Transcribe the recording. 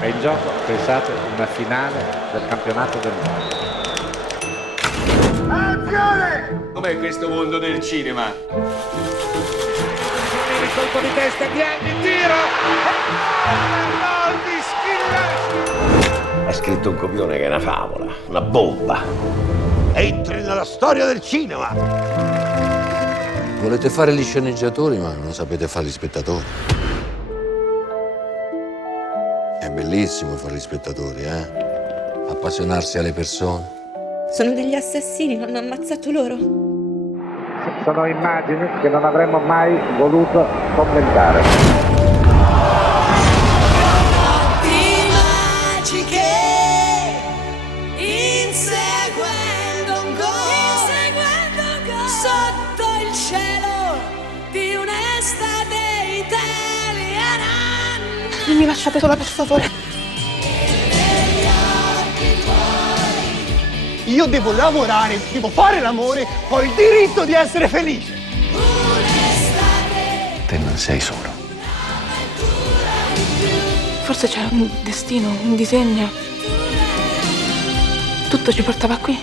È in gioco, pensate, una finale del campionato del mondo. Azione! Com'è questo mondo del cinema? Il colpo di testa di Anni, tiro! Gol di Schillaci! Hai scritto un copione che è una favola, una bomba. Entri nella storia del cinema! Volete fare gli sceneggiatori, ma non sapete fare gli spettatori. È bellissimo fare gli spettatori, Appassionarsi alle persone. Sono degli assassini, hanno ammazzato loro. Sono immagini che non avremmo mai voluto commentare. Magiche, inseguendo un gol, sotto il cielo di un'estate italiana. Non mi lasciate sola, per favore. Io devo lavorare, devo fare l'amore, ho il diritto di essere felice. Te non sei solo. Forse c'era un destino, un disegno. Tutto ci portava qui.